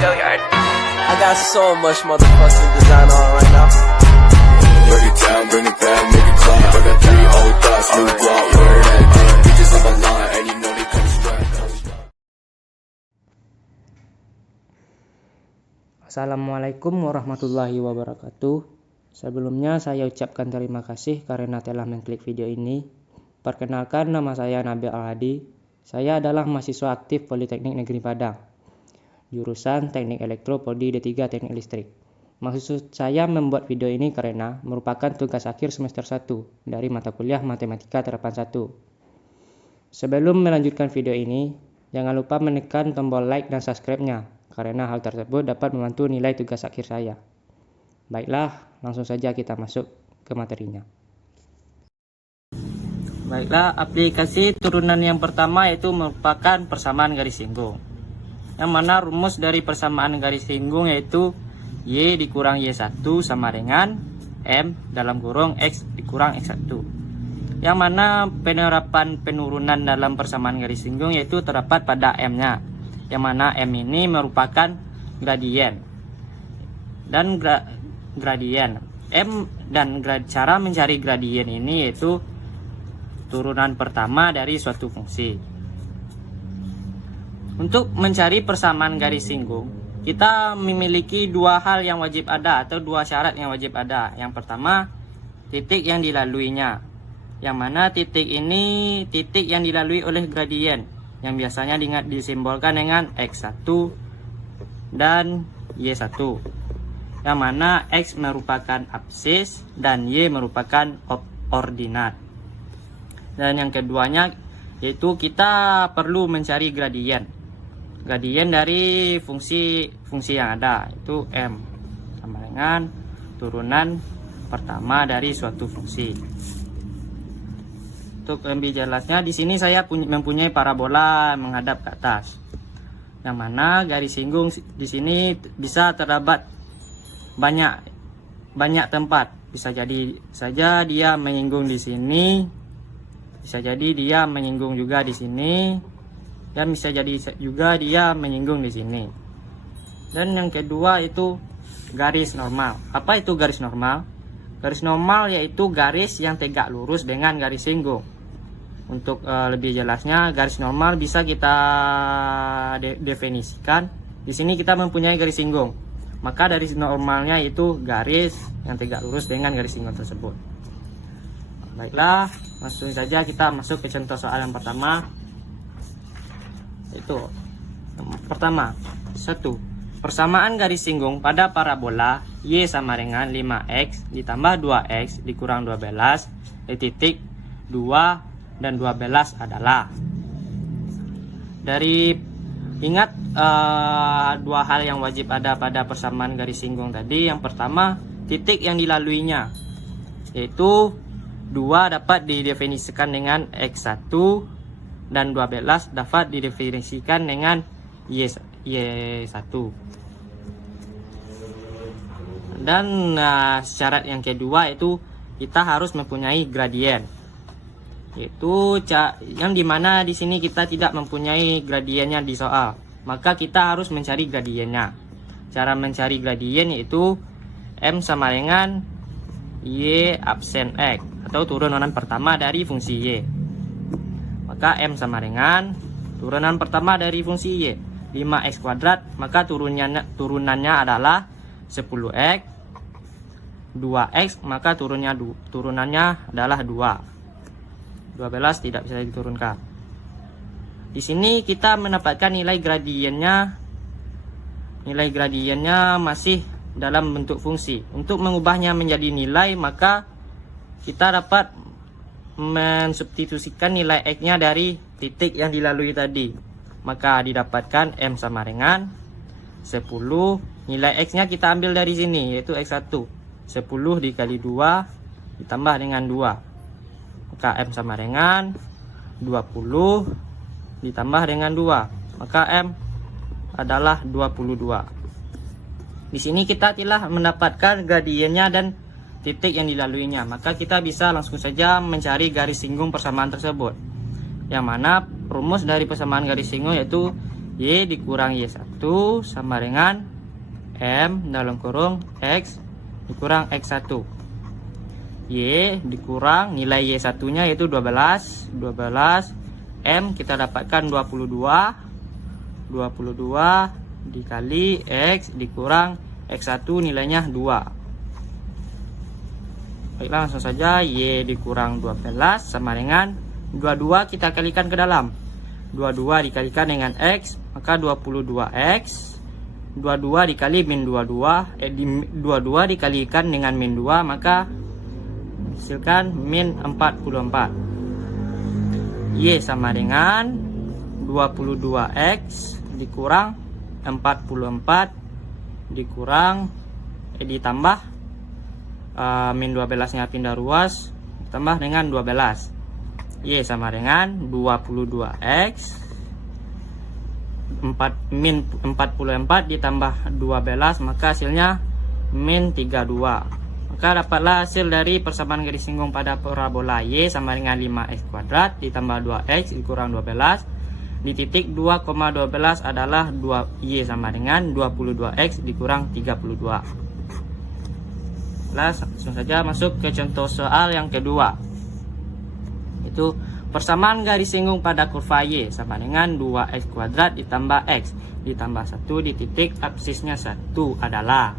Go yard. I got so much motherfucking design on right now. Break it down, bring it back, make it clap. I got 3 old thoughts, new block, where that bitches on my line, and you know they come straight. Assalamualaikum warahmatullahi wabarakatuh. Sebelumnya saya ucapkan terima kasih karena telah mengklik video ini. Perkenalkan, nama saya Nabil Al-Hadi. Saya adalah mahasiswa aktif Politeknik Negeri Padang, jurusan Teknik Elektro Prodi D3 Teknik Listrik. Maksud saya membuat video ini karena merupakan tugas akhir semester 1 dari mata kuliah Matematika Terapan 1. Sebelum melanjutkan video ini, jangan lupa menekan tombol like dan subscribe-nya, karena hal tersebut dapat membantu nilai tugas akhir saya. Baiklah, langsung saja kita masuk ke materinya. Baiklah, aplikasi turunan yang pertama itu merupakan persamaan garis singgung, yang mana rumus dari persamaan garis singgung yaitu Y dikurang Y1 sama dengan M dalam kurung X dikurang X1, yang mana penerapan penurunan dalam persamaan garis singgung yaitu terdapat pada M-nya, yang mana M ini merupakan gradien dan gradien M, dan cara mencari gradien ini yaitu turunan pertama dari suatu fungsi. Untuk mencari persamaan garis singgung, kita memiliki dua hal yang wajib ada atau dua syarat yang wajib ada. Yang pertama, titik yang dilaluinya, yang mana titik ini titik yang dilalui oleh gradien, yang biasanya disimbolkan dengan X1 dan Y1, yang mana X merupakan absis dan Y merupakan ordinat. Dan yang keduanya yaitu kita perlu mencari gradien dari fungsi yang ada, itu M sama dengan turunan pertama dari suatu fungsi. Untuk lebih jelasnya, di sini saya mempunyai parabola menghadap ke atas, yang mana garis singgung di sini bisa terdapat banyak tempat. Bisa jadi saja dia menyinggung di sini, bisa jadi dia menyinggung juga di sini, dan bisa jadi juga dia menyinggung di sini. Dan yang kedua itu garis normal. Apa itu garis normal? Garis normal yaitu garis yang tegak lurus dengan garis singgung. Untuk lebih jelasnya, garis normal bisa kita definisikan. Di sini kita mempunyai garis singgung, maka dari normalnya itu garis yang tegak lurus dengan garis singgung tersebut. Baiklah, langsung saja kita masuk ke contoh soal yang pertama. Itu pertama, 1. Persamaan garis singgung pada parabola Y sama dengan 5X ditambah 2X dikurang 12 di titik 2 dan 12 adalah. Ingat dua hal yang wajib ada pada persamaan garis singgung tadi. Yang pertama, titik yang dilaluinya, yaitu 2 dapat didefinisikan dengan X1 dan 12 dapat didefinisikan dengan Y1. Dan syarat yang kedua itu kita harus mempunyai gradien, yaitu yang dimana di sini kita tidak mempunyai gradiennya di soal, maka kita harus mencari gradiennya. Cara mencari gradien yaitu M sama dengan Y absen X atau turunan pertama dari fungsi Y. Maka M sama dengan turunan pertama dari fungsi Y 5X kuadrat, maka turunannya adalah 10X. 2X maka turunannya adalah 2. 12 tidak bisa diturunkan. Di sini kita mendapatkan nilai gradiennya masih dalam bentuk fungsi. Untuk mengubahnya menjadi nilai, maka kita dapat mensubstitusikan nilai X-nya dari titik yang dilalui tadi. Maka didapatkan M sama dengan 10. Nilai X-nya kita ambil dari sini, yaitu X1. 10 dikali 2 ditambah dengan 2. Maka M sama dengan 20 ditambah dengan 2. Maka M adalah 22. Di sini kita telah mendapatkan gradiennya dan titik yang dilaluinya, maka kita bisa langsung saja mencari garis singgung persamaan tersebut, yang mana rumus dari persamaan garis singgung yaitu Y dikurang Y1 sama dengan M dalam kurung X dikurang X1. Y dikurang nilai Y1 nya yaitu 12 M kita dapatkan 22 dikali X dikurang X1 nilainya 2. Baiklah, langsung saja Y dikurang 12 sama dengan 22 kita kalikan ke dalam. 22 dikalikan dengan X maka 22X. 22 dikali min 22 22 dikalikan dengan min 2 maka hasilkan min 44. Y sama dengan 22X dikurang 44 dikurang ditambah min 12 nya pindah ruas ditambah dengan 12. Y sama dengan 22X min 44 ditambah 12 maka hasilnya min 32. Maka dapatlah hasil dari persamaan garis singgung pada parabola Y sama dengan 5x kuadrat ditambah 2x dikurang 12 di titik 2,12 adalah 2Y sama dengan 22x dikurang 32. Langsung saja masuk ke contoh soal yang kedua. Itu persamaan garis singgung pada kurva Y sama dengan 2x kuadrat ditambah x ditambah 1 di titik absisnya 1 adalah.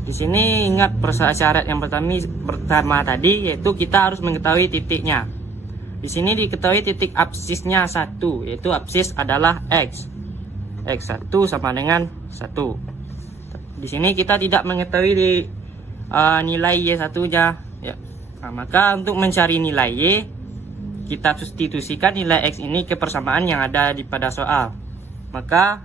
Di sini ingat syarat yang pertama tadi yaitu kita harus mengetahui titiknya. Di sini diketahui titik absisnya 1 yaitu absis adalah x. X1 sama dengan 1. Di sini kita tidak mengetahui nilai Y1-nya ya. Nah, maka untuk mencari nilai Y kita substitusikan nilai X ini ke persamaan yang ada pada soal. Maka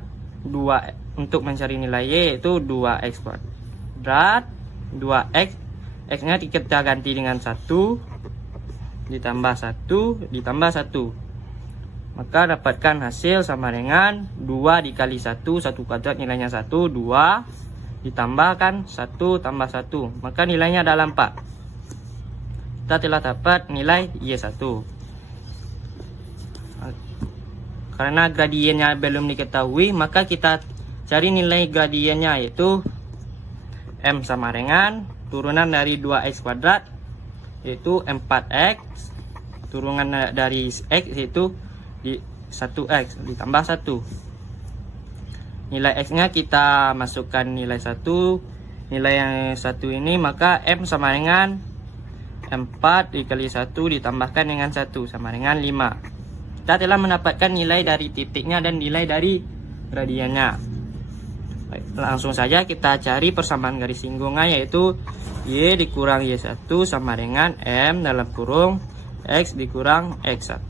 untuk mencari nilai Y itu 2x kuadrat 2x X nya kita ganti dengan 1 ditambah 1 ditambah 1 maka dapatkan hasil sama dengan 2 dikali 1 kuadrat nilainya 1 2 ditambahkan 1 tambah 1 maka nilainya adalah 4. Kita telah dapat nilai Y1. Karena gradiennya belum diketahui maka kita cari nilai gradiennya yaitu M sama dengan turunan dari 2x kuadrat yaitu 4x turunan dari x yaitu 1x ditambah 1. Nilai x nya kita masukkan nilai 1 nilai yang 1 ini maka M sama dengan 4 dikali 1 ditambahkan dengan 1 sama dengan 5. Kita telah mendapatkan nilai dari titiknya dan nilai dari gradiennya. Baik, langsung saja kita cari persamaan garis singgungnya yaitu Y dikurang Y1 sama dengan M dalam kurung X dikurang X1.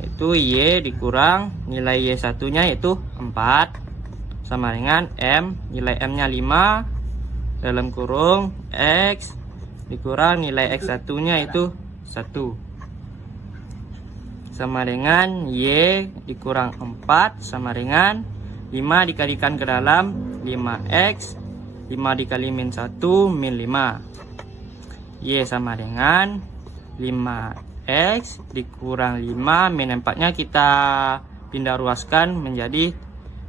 Yaitu Y dikurang nilai Y1 nya yaitu 4 sama dengan M nilai M nya 5 dalam kurung X dikurang nilai X1 nya itu 1 sama dengan Y dikurang 4 sama dengan 5 dikalikan ke dalam 5x 5 dikali min 1 min 5 Y sama dengan 5x dikurang 5 min 4 nya kita pindah ruaskan menjadi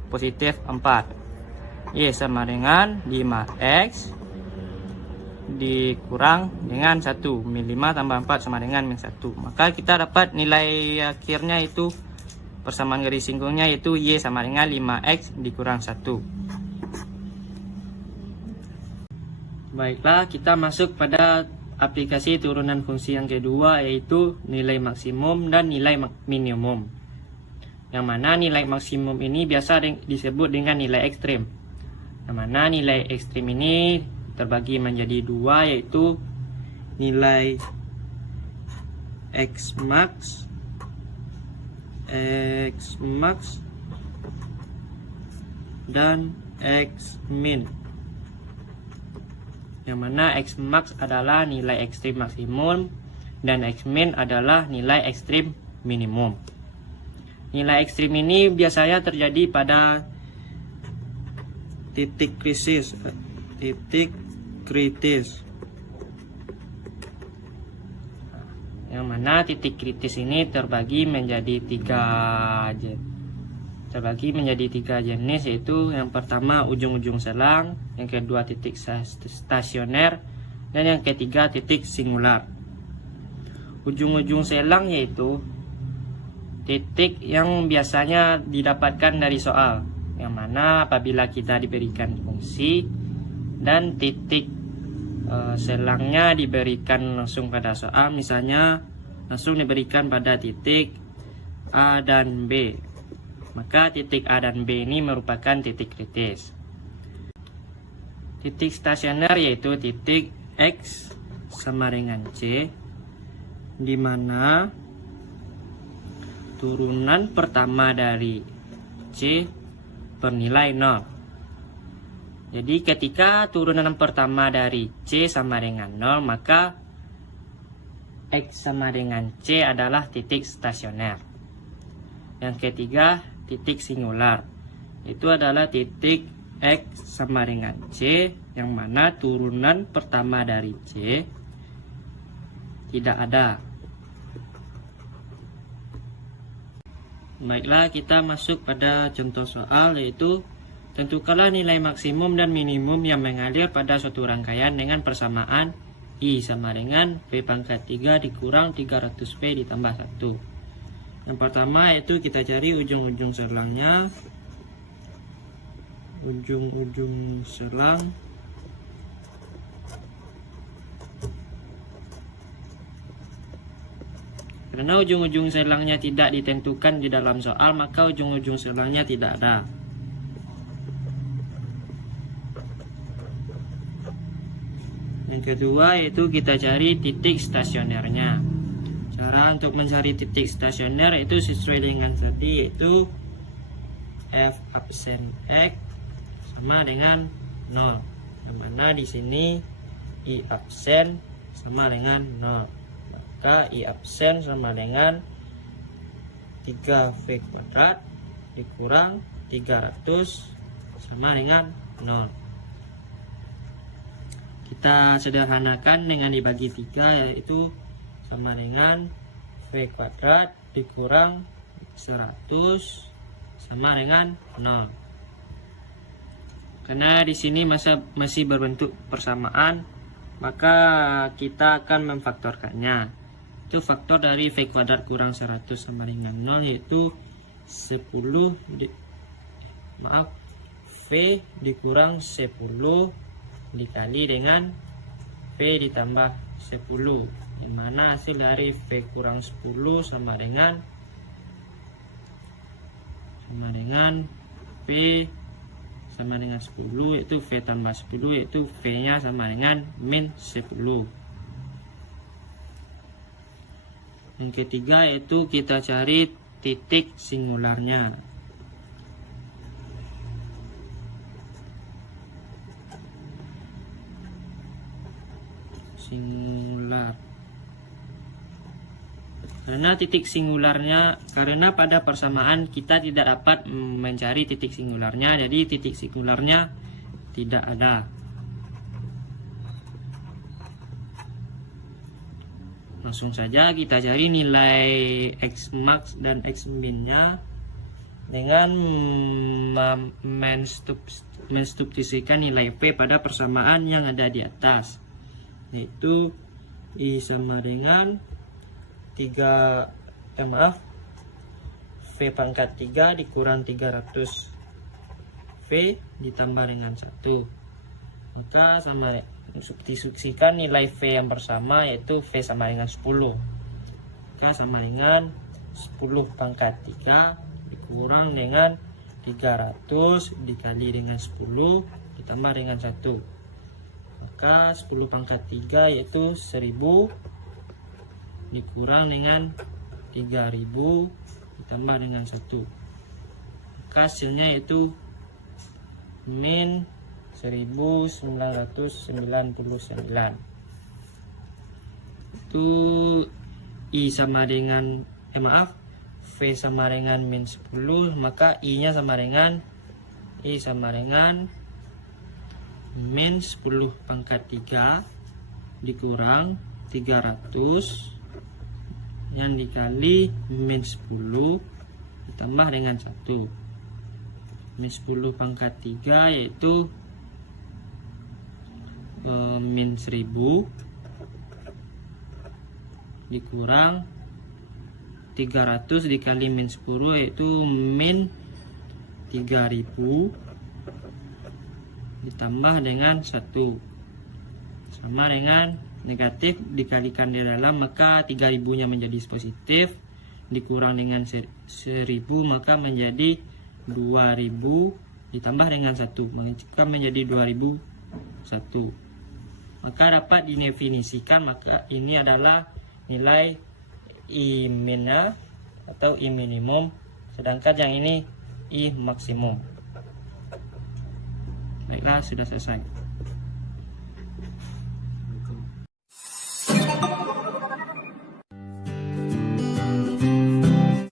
positif 4 Y sama dengan 5x dikurang dengan 1 min 5 tambah 4 sama dengan min 1 maka kita dapat nilai akhirnya itu persamaan garis singgungnya yaitu Y sama dengan 5x dikurang 1. Baiklah, kita masuk pada aplikasi turunan fungsi yang kedua yaitu nilai maksimum dan nilai minimum, yang mana nilai maksimum ini biasa disebut dengan nilai ekstrim, yang mana nilai ekstrim ini terbagi menjadi dua yaitu nilai X max dan X min, yang mana X max adalah nilai ekstrim maksimum dan X min adalah nilai ekstrim minimum. Nilai ekstrim ini biasanya terjadi pada titik kritis, yang mana titik kritis ini terbagi menjadi 3 terbagi menjadi 3 jenis, yaitu yang pertama ujung-ujung selang, yang kedua titik stasioner, dan yang ketiga titik singular. Ujung-ujung selang yaitu titik yang biasanya didapatkan dari soal, yang mana apabila kita diberikan fungsi dan titik selangnya diberikan langsung pada soal, misalnya langsung diberikan pada titik A dan B, maka titik A dan B ini merupakan titik kritis. Titik stasioner yaitu titik X sama dengan C, di mana turunan pertama dari C bernilai 0. Jadi ketika turunan pertama dari C sama dengan 0, maka X sama dengan C adalah titik stasioner. Yang ketiga, titik singular. Itu adalah titik X sama dengan C, yang mana turunan pertama dari C tidak ada. Baiklah, kita masuk pada contoh soal, yaitu tentukanlah nilai maksimum dan minimum yang mengalir pada suatu rangkaian dengan persamaan I sama dengan V pangkat 3 dikurang 300V ditambah 1. Yang pertama yaitu kita cari ujung-ujung selangnya. Ujung-ujung selang karena ujung-ujung selangnya tidak ditentukan di dalam soal, maka ujung-ujung selangnya tidak ada. Yang kedua yaitu kita cari titik stasionernya. Cara untuk mencari titik stasioner itu sesuai dengan tadi, yaitu F absen X sama dengan 0. Yang mana di sini I absen sama dengan 0. Maka I absen sama dengan 3V kuadrat dikurang 300 sama dengan 0. Kita sederhanakan dengan dibagi 3, yaitu sama dengan V kuadrat dikurang 100 sama dengan 0. Karena di sini masih berbentuk persamaan, maka kita akan memfaktorkannya. Itu faktor dari V kuadrat kurang 100 sama dengan 0, yaitu V dikurang 10 dikali dengan V ditambah 10, yang mana hasil dari V kurang 10 sama dengan V sama dengan 10, yaitu V tambah 10, yaitu V nya sama dengan min 10. Yang ketiga yaitu kita cari titik singularnya. Singular. Karena titik singularnya, karena pada persamaan kita tidak dapat mencari titik singularnya, jadi titik singularnya tidak ada. Langsung saja kita cari nilai X max dan X min nya dengan mensubstitusikan nilai V pada persamaan yang ada di atas, yaitu I sama dengan V pangkat 3 dikurang 300 V ditambah dengan 1. Maka sama substitusikan nilai V yang bersama, yaitu V sama dengan 10. Maka sama dengan 10 pangkat 3 dikurang dengan 300 dikali dengan 10 ditambah dengan 1. Maka 10 pangkat 3 yaitu 1000 dikurang dengan 3000 ditambah dengan 1. Maka hasilnya yaitu min 1999. Itu I sama dengan V sama dengan min 10, maka I nya sama dengan I sama dengan min 10 pangkat 3 dikurang 300 yang dikali min 10 ditambah dengan 1. min 10 pangkat 3 yaitu min 1000 dikurang 300 dikali min 10 yaitu min 3000 ditambah dengan 1 sama dengan negatif dikalikan di dalam, maka 3000 nya menjadi positif dikurang dengan 1000 maka menjadi 2000 ditambah dengan 1 maka menjadi 2001. Maka dapat didefinisikan maka ini adalah nilai I min atau I minimum, sedangkan yang ini I maksimum. Baiklah, sudah selesai.